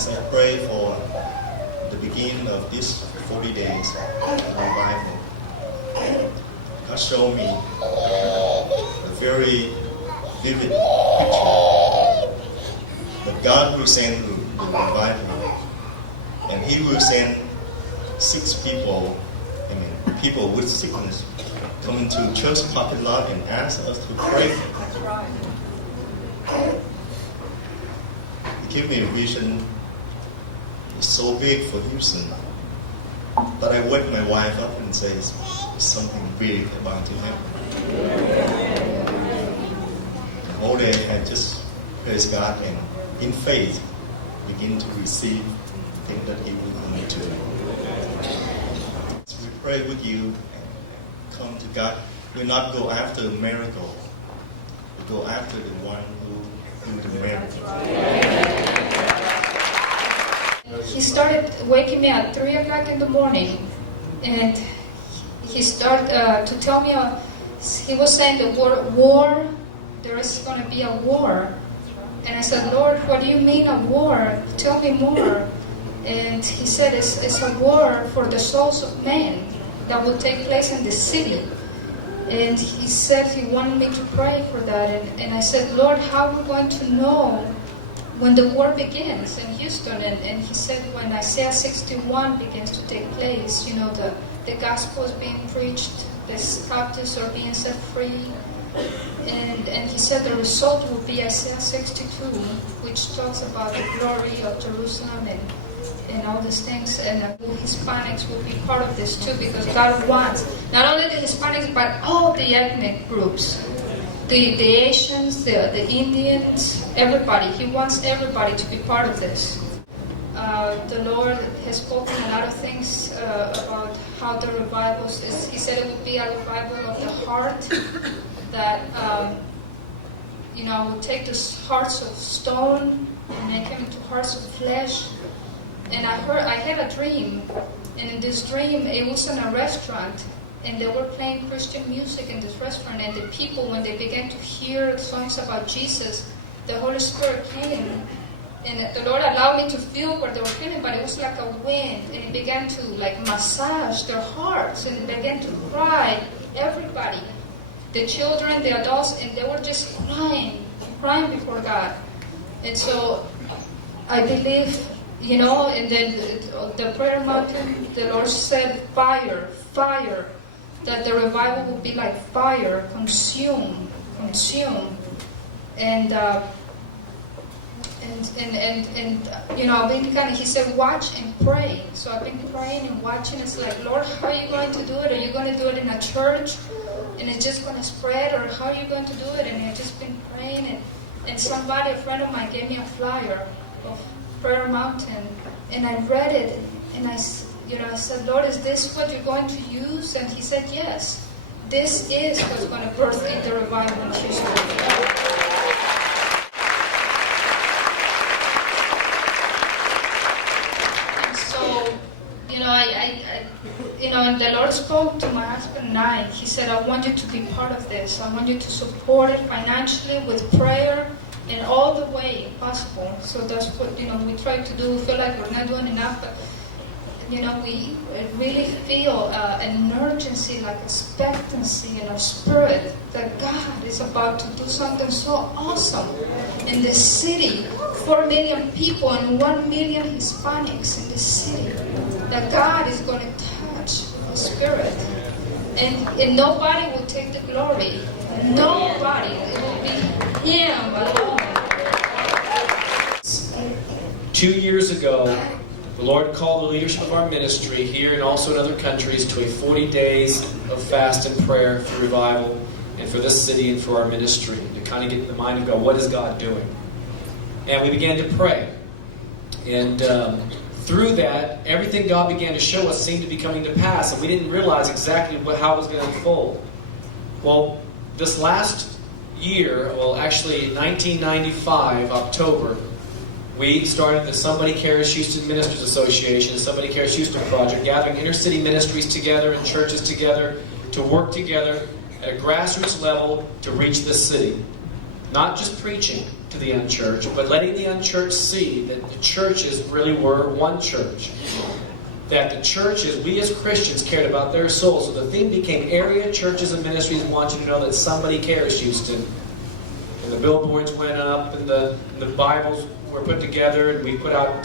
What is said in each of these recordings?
as I pray for the beginning of this 40 days revival, God showed me a very vivid picture that God will send the revival, and He will send 6 people, people with sickness, come into church parking lot and ask us to pray for them. That's right. He gave me a vision. It's so big for Houston. But I wake my wife up and say, it's something big about to happen. The whole day I just praise God and in faith begin to receive the thing that He will commit to. So we pray with you and come to God. We not go after a miracle. We go after the one who do the miracle. He started waking me at 3 o'clock in the morning, and he started to tell me, he was saying the word war, there is going to be a war. And I said, Lord, what do you mean a war? Tell me more. And he said, it's a war for the souls of men that will take place in the city. And he said he wanted me to pray for that. And I said, Lord, how are we going to know when the war begins in Houston? And he said, when Isaiah 61 begins to take place, you know, the gospel is being preached, the captives are being set free. And he said the result will be Isaiah 62, which talks about the glory of Jerusalem and all these things. And Hispanics will be part of this too, because God wants not only the Hispanics, but all the ethnic groups. The Asians, the Indians, everybody. He wants everybody to be part of this. The Lord has spoken a lot of things about how the revivals is. He said it would be a revival of the heart that, will take the hearts of stone and make them into hearts of flesh. And I had a dream, and in this dream, it was in a restaurant, and they were playing Christian music in this restaurant, and the people, when they began to hear songs about Jesus, the Holy Spirit came, and the Lord allowed me to feel what they were feeling, but it was like a wind, and it began to massage their hearts, and they began to cry, everybody, the children, the adults, and they were just crying before God. And so I believe, and then the prayer mountain, the Lord said, fire, that the revival will be like fire, consume. And he said, watch and pray. So I've been praying and watching. It's like, Lord, how are you going to do it? Are you going to do it in a church and it's just going to spread? Or how are you going to do it? And I've just been praying. And somebody, a friend of mine, gave me a flyer of Prayer Mountain. And I read it. And I said, Lord, is this what you're going to use? And he said, yes. This is what's going to birth in the revival in Houston. And the Lord spoke to my husband and I. He said, I want you to be part of this. I want you to support it financially with prayer in all the way possible. So that's what, we try to do. We feel like we're not doing enough, but, we really feel an urgency, like expectancy in our spirit that God is about to do something so awesome in this city. 4 million people and 1 million Hispanics in this city. That God is going to touch the spirit. And nobody will take the glory. Nobody. It will be Him alone. 2 years ago, the Lord called the leadership of our ministry here and also in other countries to a 40 days of fast and prayer for revival and for this city and for our ministry, to kind of get in the mind of God, what is God doing? And we began to pray. And through that, everything God began to show us seemed to be coming to pass, and we didn't realize exactly how it was going to unfold. Well, this last year, actually 1995, October, we started the Somebody Cares Houston Ministers Association, the Somebody Cares Houston Project, gathering inner-city ministries together and churches together to work together at a grassroots level to reach this city. Not just preaching, to the unchurched, but letting the unchurched see that the churches really were one church. That the churches, we as Christians, cared about their souls. So the theme became area churches and ministries want you to know that somebody cares, Houston. And the billboards went up, and the Bibles were put together, and we put out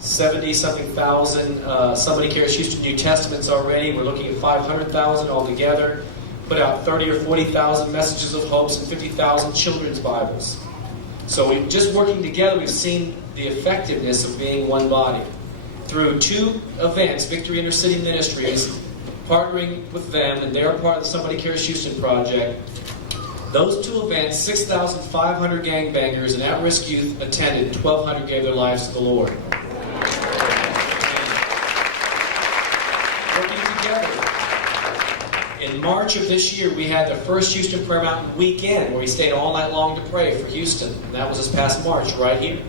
70-something thousand Somebody Cares Houston New Testaments already. We're looking at 500,000 altogether. Put out 30 or 40,000 messages of hopes and 50,000 children's Bibles. So we just working together, we've seen the effectiveness of being one body. Through 2 events, Victory Inner City Ministries, partnering with them, and they're part of the Somebody Cares Houston project. Those 2 events, 6,500 gangbangers and at-risk youth attended, 1,200 gave their lives to the Lord. Working together. In March of this year, we had the first Houston Prayer Mountain weekend, where we stayed all night long to pray for Houston. And that was this past March, right here.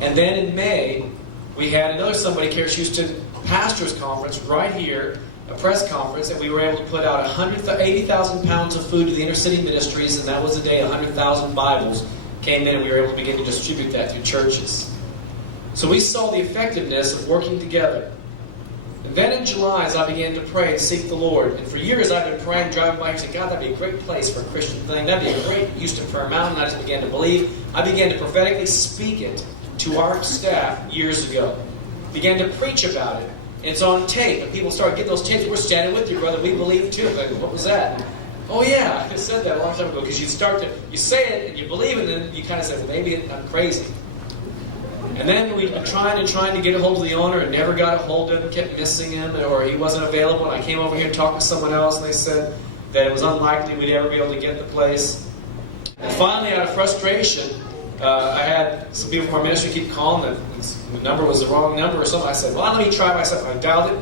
And then in May, we had another Somebody Cares Houston Pastors Conference right here, a press conference, and we were able to put out 80,000 pounds of food to the inner city ministries, and that was the day 100,000 Bibles came in, and we were able to begin to distribute that through churches. So we saw the effectiveness of working together. And then in July, as I began to pray and seek the Lord, and for years I've been praying, driving by, and saying, God, that'd be a great place for a Christian thing. That'd be a great Houston Prayer Mountain. I just began to believe. I began to prophetically speak it to our staff years ago. Began to preach about it. And it's on tape. And people started getting those tapes. We're standing with you, brother. We believe too. Like, what was that? Oh yeah, I said that a long time ago. Because you say it and you believe it, and then you kind of say, well, maybe I'm crazy. And then we've been trying to get a hold of the owner and never got a hold of him, kept missing him, or he wasn't available. And I came over here and talked to someone else, and they said that it was unlikely we'd ever be able to get the place. And finally, out of frustration, I had some people from our ministry keep calling. The number was the wrong number or something. I said, well, let me try myself. I dialed it,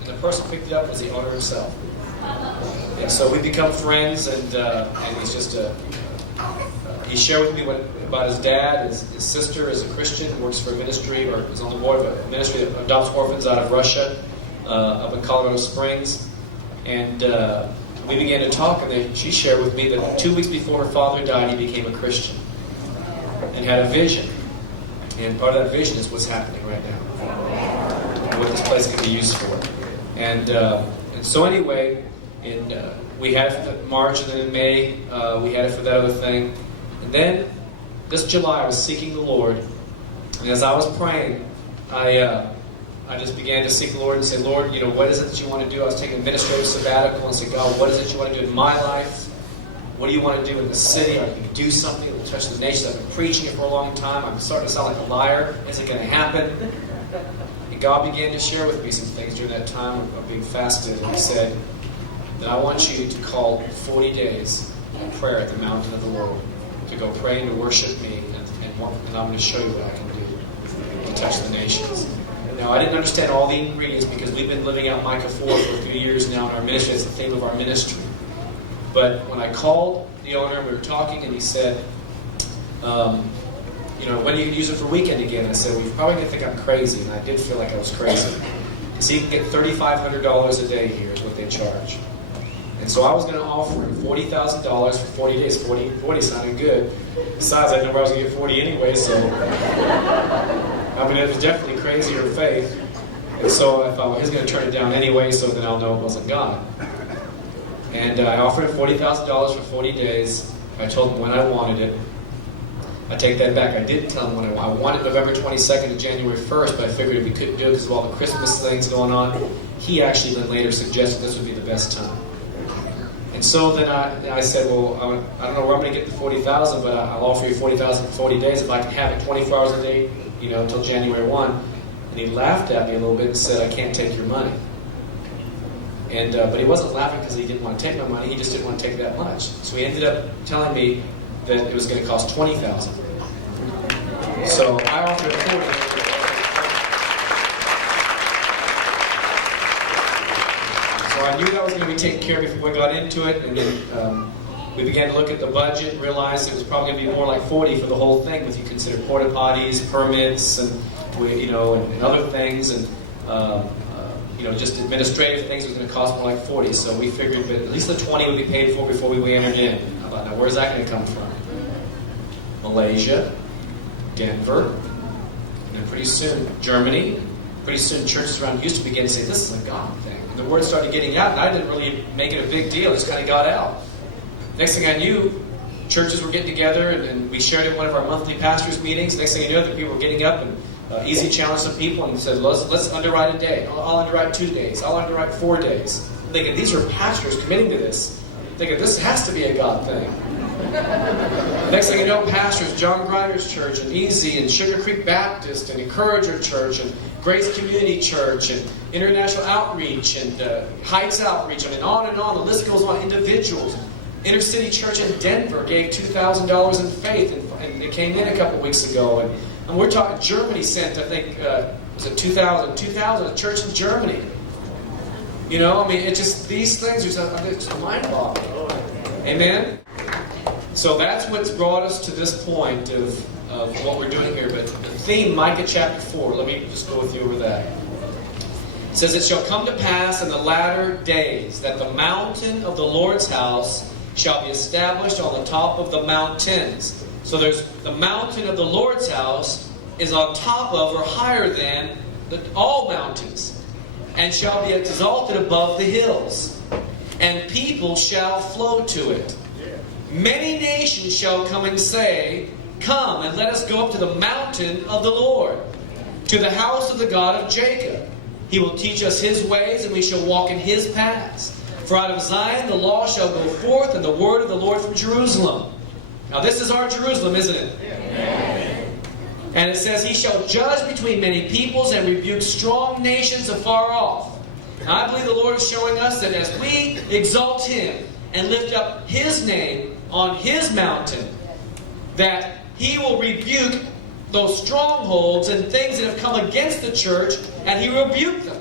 and the person who picked it up was the owner himself. And so we become friends, and he's just he shared with me about his dad. His sister is a Christian, works for a ministry, or is on the board of a ministry that adopts orphans out of Russia, up in Colorado Springs. And we began to talk, and then she shared with me that 2 weeks before her father died, he became a Christian and had a vision. And part of that vision is what's happening right now, and what this place can be used for. And so anyway, we had it for March, and then in May, we had it for that other thing. And then, this July, I was seeking the Lord. And as I was praying, I just began to seek the Lord and say, Lord, what is it that you want to do? I was taking an administrative sabbatical and said, God, what is it you want to do in my life? What do you want to do in the city? I can do something that will touch the nations. I've been preaching it for a long time. I'm starting to sound like a liar. Is it going to happen? And God began to share with me some things during that time of being fasted. And He said that I want you to call 40 days of prayer at the mountain of the Lord, to go pray and to worship me, and I'm going to show you what I can do to touch the nations. Now, I didn't understand all the ingredients because we've been living out Micah 4 for a few years now in our ministry. It's the theme of our ministry. But when I called the owner, we were talking, and he said, when are you going to use it for weekend again? I said, well, you're probably going to think I'm crazy. And I did feel like I was crazy. So you can get $3,500 a day here is what they charge. And so I was going to offer him $40,000 for 40 days. 40 sounded good. Besides, I didn't know where I was going to get 40 anyway, so it was definitely crazier faith. And so I thought, well, he's going to turn it down anyway, so then I'll know it wasn't God. And I offered him $40,000 for 40 days. I told him when I wanted it. I take that back. I didn't tell him when I wanted November 22nd to January 1st, but I figured if we couldn't do it because of all the Christmas things going on, he actually then later suggested this would be the best time. And so then I said, well, I don't know where I'm going to get the $40,000, but I'll offer you $40,000 for 40 days if I can have it 24 hours a day, until January 1. And he laughed at me a little bit and said, I can't take your money. And but he wasn't laughing because he didn't want to take my money. He just didn't want to take that much. So he ended up telling me that it was going to cost $20,000. So I offered $40,000. So I knew that was going to be taken care of before we got into it, and then we began to look at the budget and realized it was probably going to be more like $40,000 for the whole thing, if you consider porta potties, permits, and and other things, and just administrative things was going to cost more like $40,000. So we figured that at least the $20,000 would be paid for before we entered in. I thought, now where's that going to come from? Malaysia, Denver, and then pretty soon Germany. Pretty soon churches around Houston began to say, this is a God thing. And the word started getting out, and I didn't really make it a big deal. It just kind of got out. Next thing I knew, churches were getting together, and we shared it in one of our monthly pastors' meetings. Next thing you know, the people were getting up and easy challenge some people and said, let's underwrite a day. I'll underwrite 2 days. I'll underwrite 4 days. I'm thinking, these are pastors committing to this. I'm thinking, this has to be a God thing. Next thing you know, pastors, John Grider's church, and Easy, and Sugar Creek Baptist, and Encourager Church, and Grace Community Church, and International Outreach, and Heights Outreach, I mean, on and on. The list goes on. Individuals. Inner City Church in Denver gave $2,000 in faith, and it came in a couple weeks ago. And we're talking, Germany sent, I think, was it 2,000, a church in Germany. You know, I mean, it's just, these things are just mind-boggling. Amen? So that's what's brought us to this point of what we're doing here. But the theme, Micah chapter 4, let me just go with you over that. It says, it shall come to pass in the latter days that the mountain of the Lord's house shall be established on the top of the mountains. So there's the mountain of the Lord's house is on top of or higher than all mountains, and shall be exalted above the hills, and people shall flow to it. Many nations shall come and say, come and let us go up to the mountain of the Lord, to the house of the God of Jacob. He will teach us His ways, and we shall walk in His paths. For out of Zion the law shall go forth, and the word of the Lord from Jerusalem. Now this is our Jerusalem, isn't it? Amen. And it says, He shall judge between many peoples, and rebuke strong nations afar off. Now I believe the Lord is showing us that as we exalt Him, and lift up His name on His mountain, that He will rebuke those strongholds and things that have come against the church, and He will rebuke them.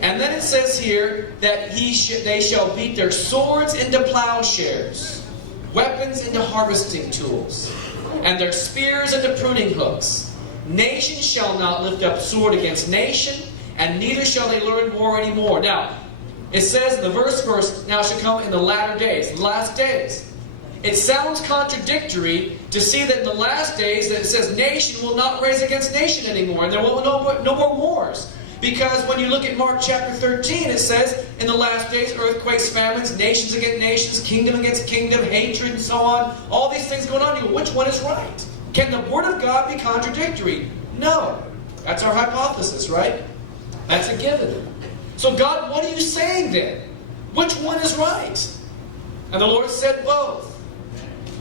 And then it says here that they shall beat their swords into plowshares, weapons into harvesting tools, and their spears into pruning hooks. Nation shall not lift up sword against nation, and neither shall they learn war anymore. Now, it says in the verse, now shall come in the latter days, the last days. It sounds contradictory to see that in the last days that it says nation will not raise against nation anymore, and there will be no more wars. Because when you look at Mark chapter 13, it says, in the last days, earthquakes, famines, nations against nations, kingdom against kingdom, hatred, and so on. All these things going on. You go, which one is right? Can the Word of God be contradictory? No. That's our hypothesis, right? That's a given. So God, what are you saying then? Which one is right? And the Lord said both.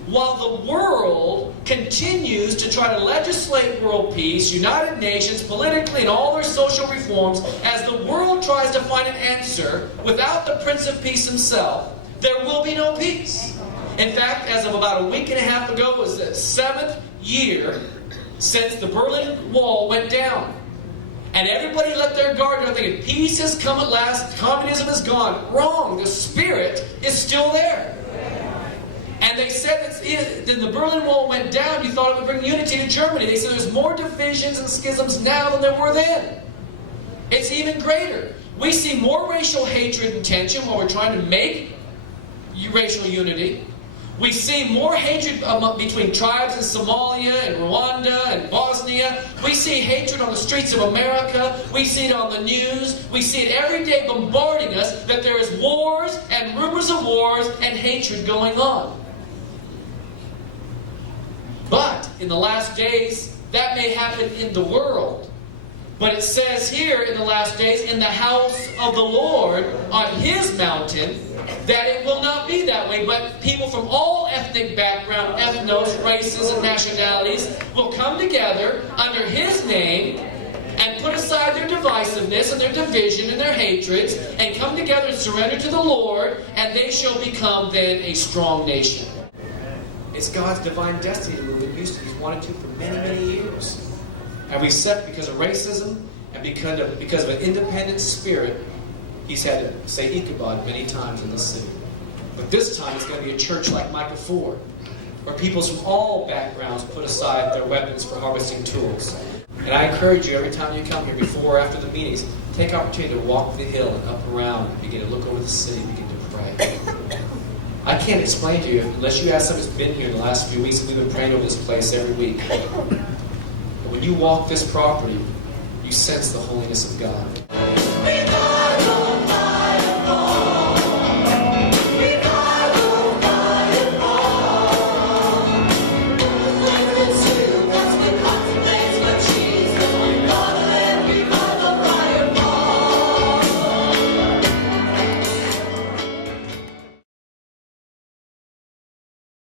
While the world continues to try to legislate world peace, United Nations, politically, and all their social reforms, as the world tries to find an answer without the Prince of Peace himself, there will be no peace. In fact, as of about a week and a half ago, it was the 7th year since the Berlin Wall went down. And everybody let their guard down thinking, peace has come at last, communism is gone. Wrong. The spirit is still there. And they said that when the Berlin Wall went down, you thought it would bring unity to Germany. They said there's more divisions and schisms now than there were then. It's even greater. We see more racial hatred and tension while we're trying to make racial unity. We see more hatred between tribes in Somalia and Rwanda and Bosnia. We see hatred on the streets of America. We see it on the news. We see it every day bombarding us that there is wars and rumors of wars and hatred going on. But in the last days, that may happen in the world. But it says here in the last days, in the house of the Lord, on His mountain, that it will not be that way. But people from all ethnic background, ethnos, races, and nationalities will come together under His name and put aside their divisiveness and their division and their hatreds and come together and surrender to the Lord, and they shall become then a strong nation. It's God's divine destiny to move in Houston. He's wanted to for many, many years. And we set because of racism and because of an independent spirit, He's had to say Ichabod many times in this city. But this time it's going to be a church like Micah 4, where people from all backgrounds put aside their weapons for harvesting tools. And I encourage you, every time you come here, before or after the meetings, take opportunity to walk the hill and up around and begin to look over the city and begin to pray. I can't explain to you unless you ask someone who's been here in the last few weeks. We've been praying over this place every week. When you walk this property, you sense the holiness of God.